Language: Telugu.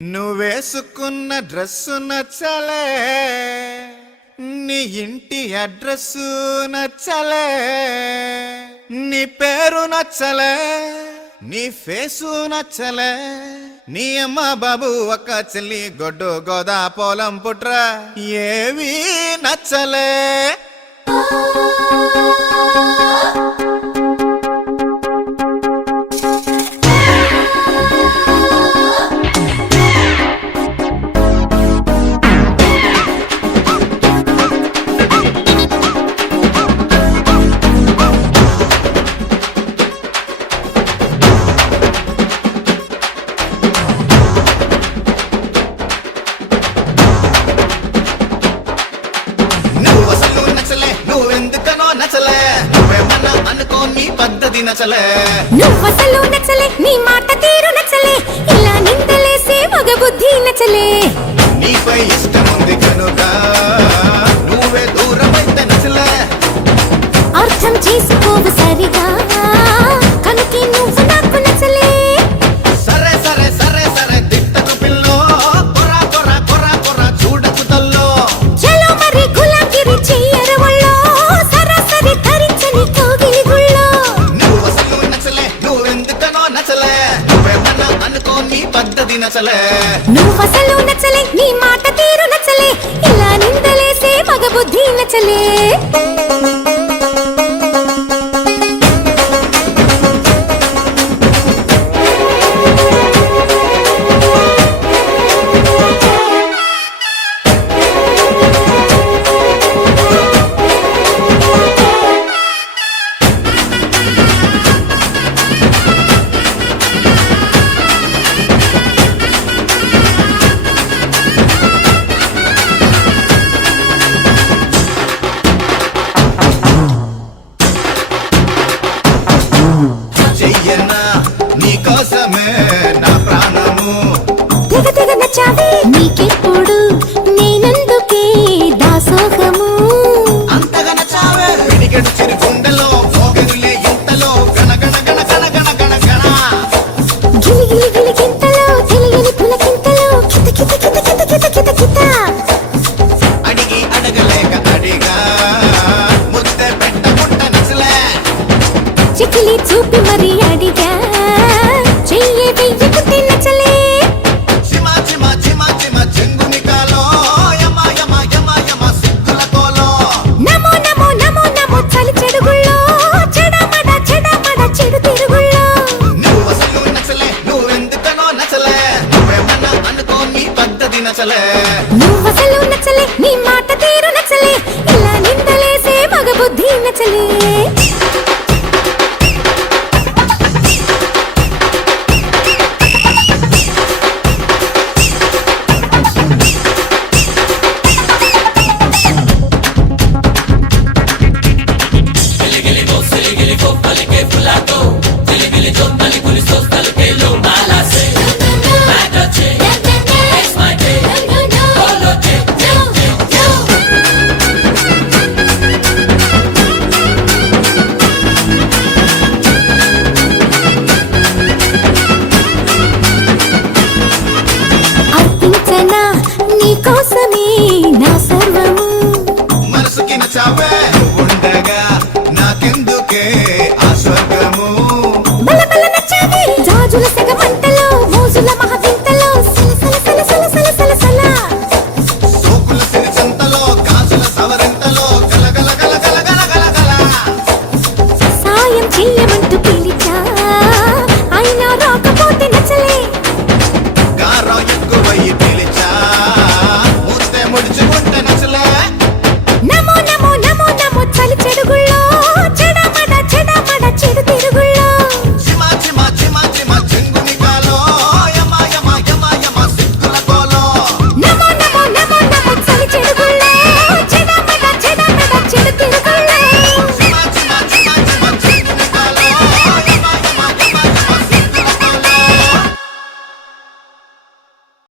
నువ్వేసుకున్న డ్రెస్సు నచ్చలే, నీ ఇంటి అడ్రస్సు నచ్చలే, నీ పేరు నచ్చలే, నీ ఫేసు నచ్చలే, నీ అమ్మ బాబు ఒక్క చెల్లి గొడ్డు గోదా పొలం పుట్ర ఏవి నచ్చలే. నువ్వసలు నచ్చలే, నీ మాట తీరు నచ్చలే, ఇలా నిందలేసే మగ బుద్ధి నచ్చలే. నీపై ఇష్టముంది కనుక నువ్వే దూరమైతే నచ్చలే. అర్థం చేసుకోవు సరిగా కనుకే నువ్వు నాకు నచ్చలే. సరే సరే సరే సరే తిట్టకు పిల్లో, కొరా కొరా కొరా కొరా చూడకు తల్లో. చలో మరి గులాగిరి చెయ్యరు ఒళ్ళో, సరాసరి ధరించని కోగిలి గుళ్ళో. నువ్వసలు నచ్చలే, నువ్వెందుకనో నచ్చలే, నువ్వేమన్నా అనుకో నీ పద్ధతి నచ్చలే. నువ్వసలు నచ్చలే, నీ మాట తీరు నచ్చలే, ఇలా నిందలేసే మగ బుద్ధి నచ్చలే. చెయ్యనా నీకోసమే నా ప్రాణము, తెగ తెగ నచ్చావే నీకెప్పుడు, నేనందుకే దాసోహము. అంతగా నచ్చావే పిడికెడు చిరు గుండెలో పోగెదులే ఇంతలో గణ గణ గణ గణ గణ గణ గణ. గిలి గిలి గిలి గింతలో తెలియని పులకింతలో కిత కిత కిత కిత కిత కిత కిత. అడిగి అడగలేక అడిగా ముద్దే పెట్టముట్ట నచ్చలే. చికిలి చూపి మరి అడిగా చెయ్యి వెయ్యి పుట్టి నచ్చలే. చిమ చిమ చిమ చిమ చెంగునికాలో యమ యమ యమ యమ సిగ్గుల కోలో. నమో నమో నమో నమో చలి చెడుగుళ్ళో, చెడమడ చెడమడ చెడు తిరుగుళ్ళో. నువ్వసలు నచ్చలే, నువ్వెందుకనో నచ్చలే, నువ్వేమన్నా అనుకో నీ పద్ధతి నచ్చలే. నువ్వసలు నచ్చలే, నీ మాట తీరు నచ్చలే, ఇలా నిందలేసే మగ బుద్ధి నచ్చలే.